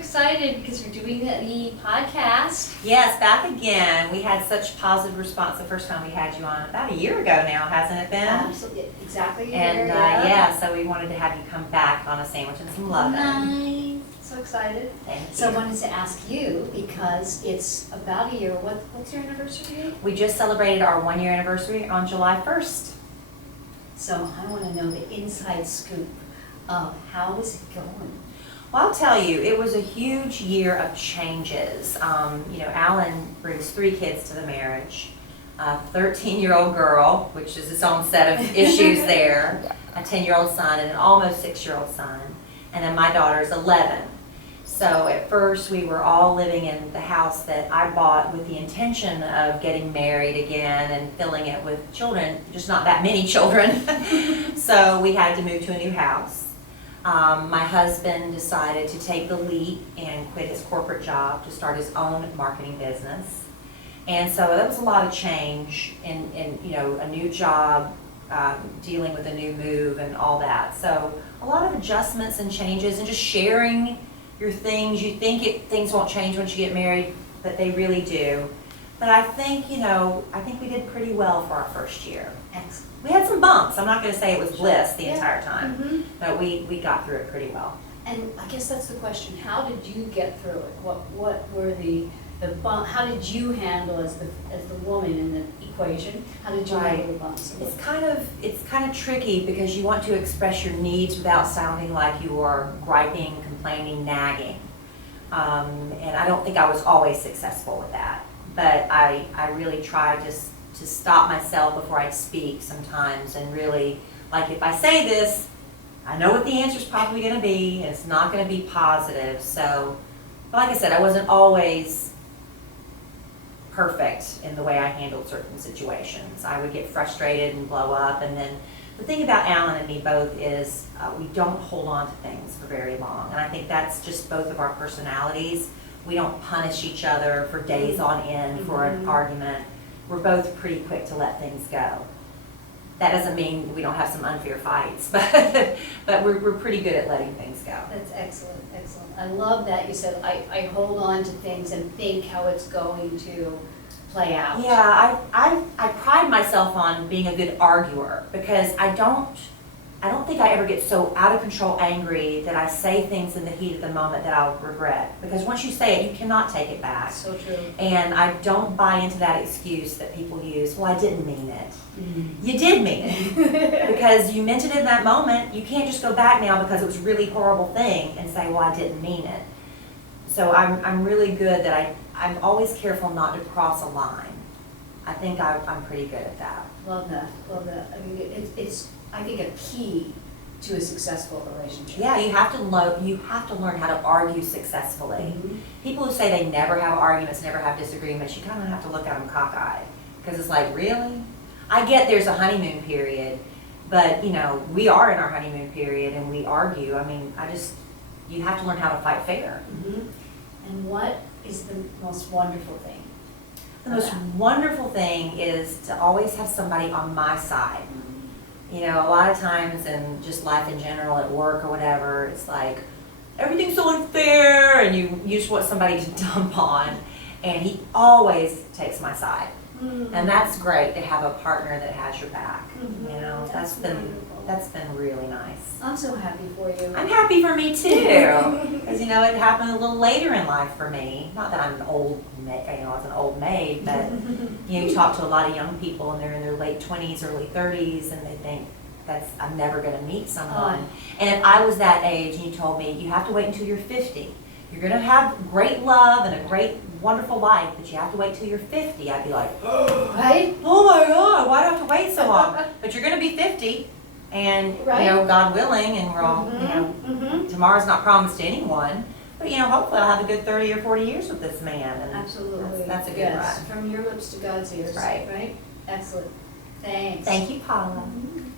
excited because we're doing the podcast. Yes, back again. We had such positive response the first time we had you on about a year ago now, hasn't it been? Absolutely, exactly a year. And yeah, so we wanted to have you come back on a sandwich and some loving. Nice. So excited. Thank you. So I wanted to ask you, because it's about a year, what's your anniversary date? We just celebrated our 1-year anniversary on July 1st. So I want to know the inside scoop of how is it going? Well, I'll tell you, it was a huge year of changes. Alan brings 3 kids to the marriage. A 13-year-old girl, which is its own set of issues there, a 10-year-old son, and an almost 6-year-old son, and then my daughter's 11. So at first we were all living in the house that I bought with the intention of getting married again and filling it with children, just not that many children. So we had to move to a new house. My husband decided to take the leap and quit his corporate job to start his own marketing business. And so that was a lot of change in a new job, dealing with a new move and all that. So a lot of adjustments and changes and just sharing your things. You think things won't change once you get married, but they really do. But I think we did pretty well for our first year. Excellent. We had some bumps. I'm not going to say it was bliss the Yeah. entire time, Mm-hmm. but we got through it pretty well. And I guess that's the question. How did you get through it? What were the bump? How did you handle as the woman in the equation? How did you handle the bumps? It's kind of tricky because you want to express your needs without sounding like you are griping, complaining, nagging. And I don't think I was always successful with that. But I really tried to stop myself before I'd speak sometimes and really, like if I say this, I know what the answer's probably going to be, and it's not going to be positive. So, like I said, I wasn't always perfect in the way I handled certain situations. I would get frustrated and blow up, and then the thing about Alan and me both is we don't hold on to things for very long, and I think that's just both of our personalities. We don't punish each other for days on end for an argument. We're both pretty quick to let things go. That doesn't mean we don't have some unfair fights, but we're pretty good at letting things go. That's excellent, excellent. I love that you said I hold on to things and think how it's going to play out. Yeah, I pride myself on being a good arguer because I don't think I ever get so out of control angry that I say things in the heat of the moment that I'll regret. Because once you say it, you cannot take it back. So true. And I don't buy into that excuse that people use, well, I didn't mean it. Mm-hmm. You did mean it. Because you meant it in that moment. You can't just go back now because it was a really horrible thing and say, well, I didn't mean it. So I'm really good that I'm always careful not to cross a line. I think I'm pretty good at that. Love that, love that. I mean, it's I think a key to a successful relationship. Yeah, you have to learn how to argue successfully. Mm-hmm. People who say they never have arguments, never have disagreements, you kind of have to look at them cockeyed because it's like, really? I get there's a honeymoon period, but we are in our honeymoon period and we argue. I mean, you have to learn how to fight fair. Mm-hmm. And what is the most wonderful thing? The most wonderful thing is to always have somebody on my side. A lot of times in just life in general, at work or whatever, it's like, everything's so unfair, and you just want somebody to dump on, and he always takes my side. Mm-hmm. And that's great to have a partner that has your back. Mm-hmm. That's been really nice. I'm so happy for you. I'm happy for me too, because it happened a little later in life for me. Not that I'm an old maid, I was an old maid, but you talk to a lot of young people and they're in their late 20s, early 30s, and they think I'm never going to meet someone. And if I was that age and you told me you have to wait until you're 50, you're going to have great love and a great, wonderful life, but you have to wait till you're 50, I'd be like, oh, right? Oh my God, why do I have to wait so long? But you're going to be 50. And, God willing, and we're all, tomorrow's not promised to anyone, but, hopefully I'll have a good 30 or 40 years with this man. And absolutely. That's a good run. From your lips to God's ears. Right. Right? Excellent. Thanks. Thank you, Paula. Mm-hmm.